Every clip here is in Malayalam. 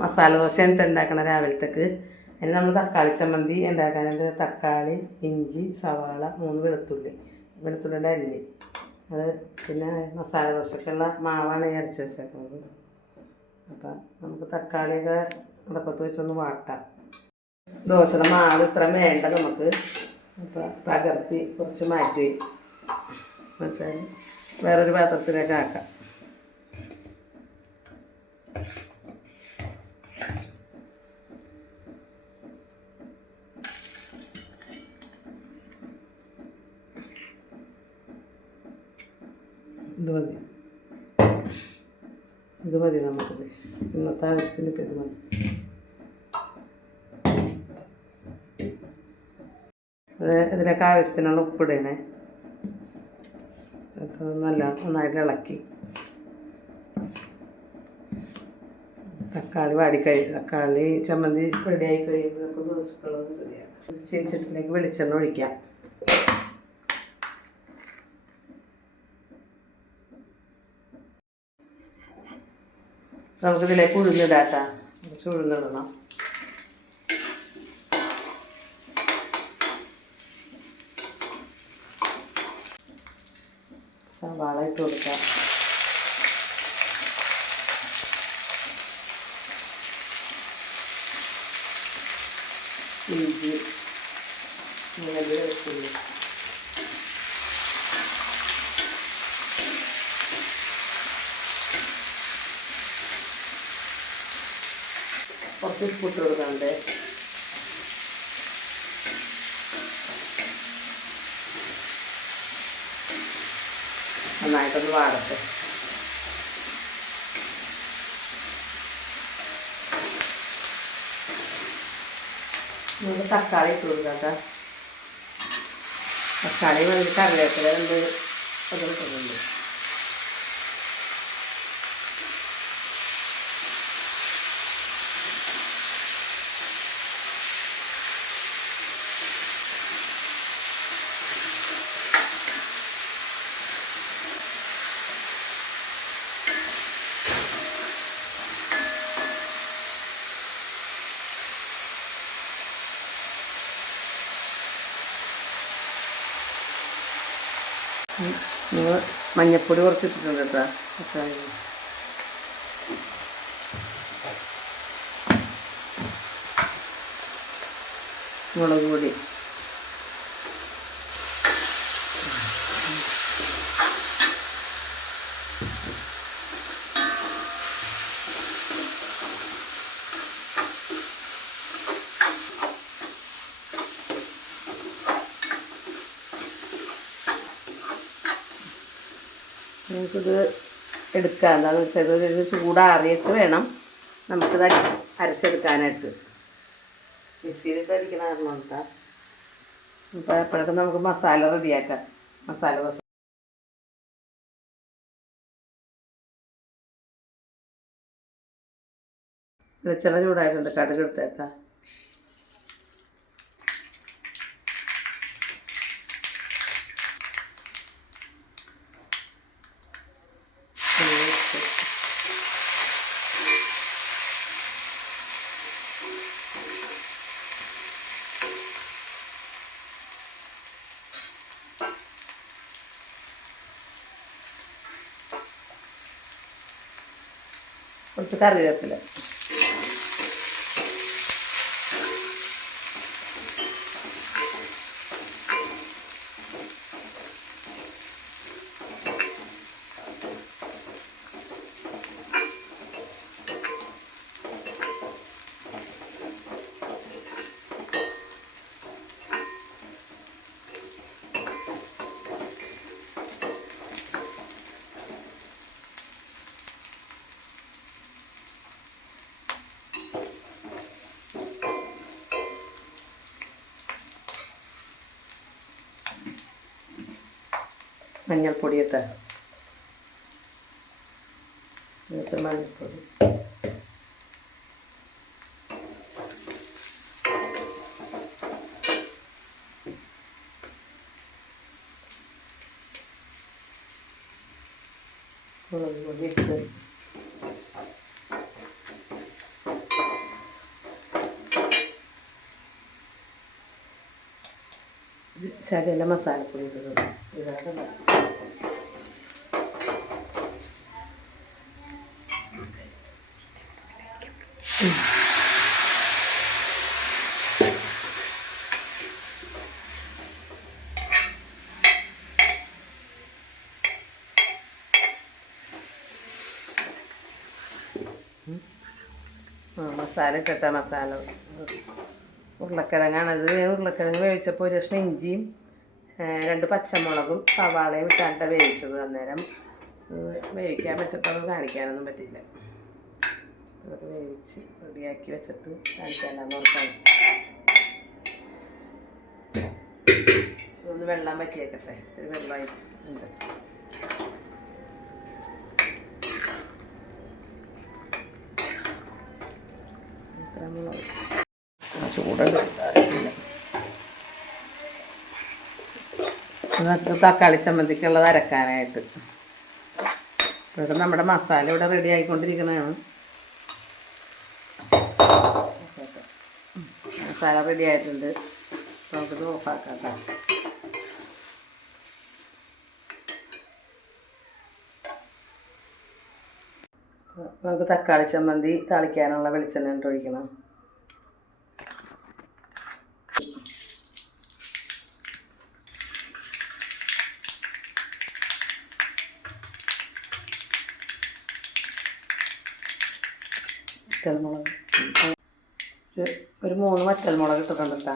മസാല ദോശ എന്നിട്ട് ഉണ്ടാക്കണം രാവിലത്തേക്ക്. അതിന് നമ്മൾ തക്കാളി ചമ്മന്തി ഉണ്ടാക്കാനുണ്ട്. തക്കാളി, ഇഞ്ചി, സവാള, 3 വെളുത്തുള്ളിൻ്റെ അല്ലി, അത് പിന്നെ മസാല ദോശക്കുള്ള മാവാണ് ഈ അരച്ച് വെച്ചേക്കുന്നത്. അപ്പം നമുക്ക് തക്കാളിയൊക്കെ അടപ്പത്ത് വെച്ചൊന്ന് വാട്ടാം. ദോശയുടെ മാവ് ഇത്ര വേണ്ട നമുക്ക്. അപ്പം പകർത്തി കുറച്ച് മാറ്റി വെച്ചാൽ വേറൊരു പാത്രത്തിലേക്ക് ആക്കാം. ഇത് മതി നമുക്കിത് ഇന്നത്തെ ആവശ്യത്തിന്. ഇപ്പം ഇത് മതി. ഇതിലേക്ക് ആവശ്യത്തിനുള്ള ഉപ്പിടണേ. നന്നായിട്ട് ഇളക്കി തക്കാളി ചമ്മന്തി റെഡിയായി കഴിയുമ്പോഴൊക്കെ ദോശക്കുള്ളത് റെഡിയാക്കാം. ചീനിച്ചട്ടിലേക്ക് വെളിച്ചെണ്ണ ഒഴിക്കാം. നമുക്കിതിലേക്ക് ഉഴുന്നിടാട്ടാ. കുറച്ച് ഉഴുന്നിടണം. സവാള ഇട്ട് കൊടുക്കാം. ഇഞ്ചി, മുളക്, വെളുത്തുള്ളി, കുറച്ച് ഉപ്പിട്ട് കൊടുക്കാണ്ട്. നന്നായിട്ടൊന്ന് വാടട്ടെ. നമുക്ക് തക്കാളി ഇട്ട് കൊടുക്കാം. തക്കാളി വന്നിട്ട് കറിവേപ്പില ഇട്ടിട്ടുണ്ട്. നിങ്ങൾ മഞ്ഞൾപ്പൊടി കുറച്ചിട്ടിട്ടുണ്ട് കേട്ടോ. മുളക് പൊടി, നമുക്കിത് എടുക്കാം. എന്താണെന്ന് വെച്ചാൽ ഇത് ചൂടാറിയിട്ട് വേണം നമുക്കിത് അരച്ചെടുക്കാനായിട്ട്. മിക്സിയിലിട്ട് അടിക്കണ കാരണം കേട്ടോ. അപ്പോൾ എപ്പോഴൊക്കെ നമുക്ക് മസാല റെഡിയാക്കാം. മസാല ദോശ വെളിച്ചെണ്ണ ചൂടായിട്ടുണ്ട്. കടുക് ഇട്ടേക്കാം. കുറച്ച് കറിവേപ്പില, മഞ്ഞൾപ്പൊടി ഇട്ട് മഞ്ഞൾപ്പൊടി, മുളക് പൊടി ഇട്ട് ശകല മസാലപ്പൊടി ഇടുന്നത്. ഇതാണ് മസാല ഇട്ടിട്ട മസാല ഉരുളക്കിഴങ്ങാണത്. ഉരുളക്കിഴങ്ങ് വേവിച്ചപ്പോൾ ഒരു കഷ്ണം ഇഞ്ചിയും 2 പച്ചമുളകും സവാളയും ഇട്ടാണ്ട വേവിച്ചത്. അന്നേരം വേവിക്കാൻ വെച്ചപ്പോൾ അത് കാണിക്കാനൊന്നും പറ്റിയില്ല. അതൊക്കെ വേവിച്ച് റെഡിയാക്കി വെച്ചിട്ട് കാണിക്കാനാന്ന് ഓർക്കാൻ. ഒന്ന് വെള്ളം പറ്റിയേക്കട്ടെ. ഒരു വെള്ളമായി ഉണ്ട്. തക്കാളി ചമ്മന്തിക്കുള്ളത് അരക്കാനായിട്ട് ഇവിടെ നമ്മുടെ മസാല ഇവിടെ റെഡി ആയിക്കൊണ്ടിരിക്കുന്നതാണ്. മസാല റെഡി ആയിട്ടുണ്ട്. നമുക്കിത് ഓഫാക്കാം. നമുക്ക് തക്കാളി ചമ്മന്തി താളിക്കാനുള്ള വെളിച്ചെണ്ണ ഒഴിക്കണം. വറ്റൽമുളക് ഒരു 3 വറ്റൽമുളക് ഇട്ടിട്ടുണ്ട് കേട്ടോ.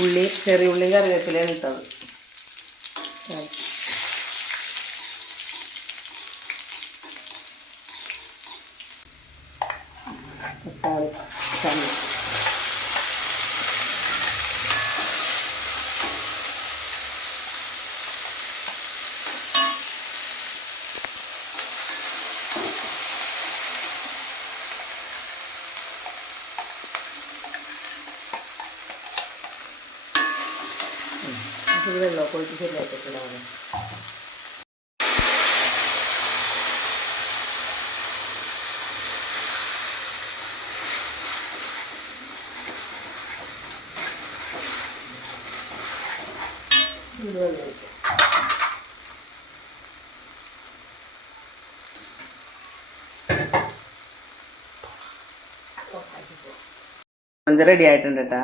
ഉള്ളി, ചെറിയ ഉള്ളി, കറിവേപ്പിലയാണ് ഇട്ടത്. തക്കാളി ചമ്മന്തി വെള്ളമൊക്കെ ഒഴിച്ച് ശരിയാക്കിയിട്ടുണ്ടാവും. ഇത് റെഡി ആയിട്ടുണ്ട് കേട്ടോ.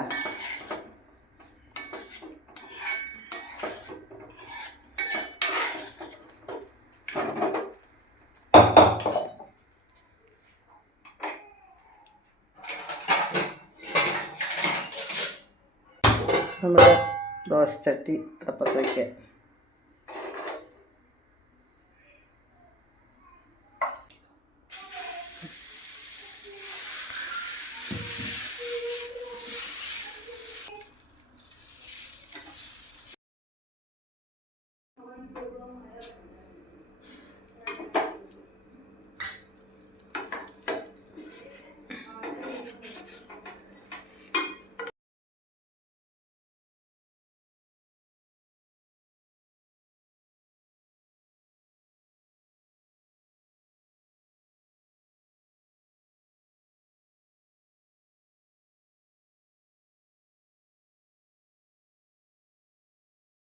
നമ്മുടെ ദോശച്ചട്ടി അടുപ്പത്ത് വയ്ക്കുക.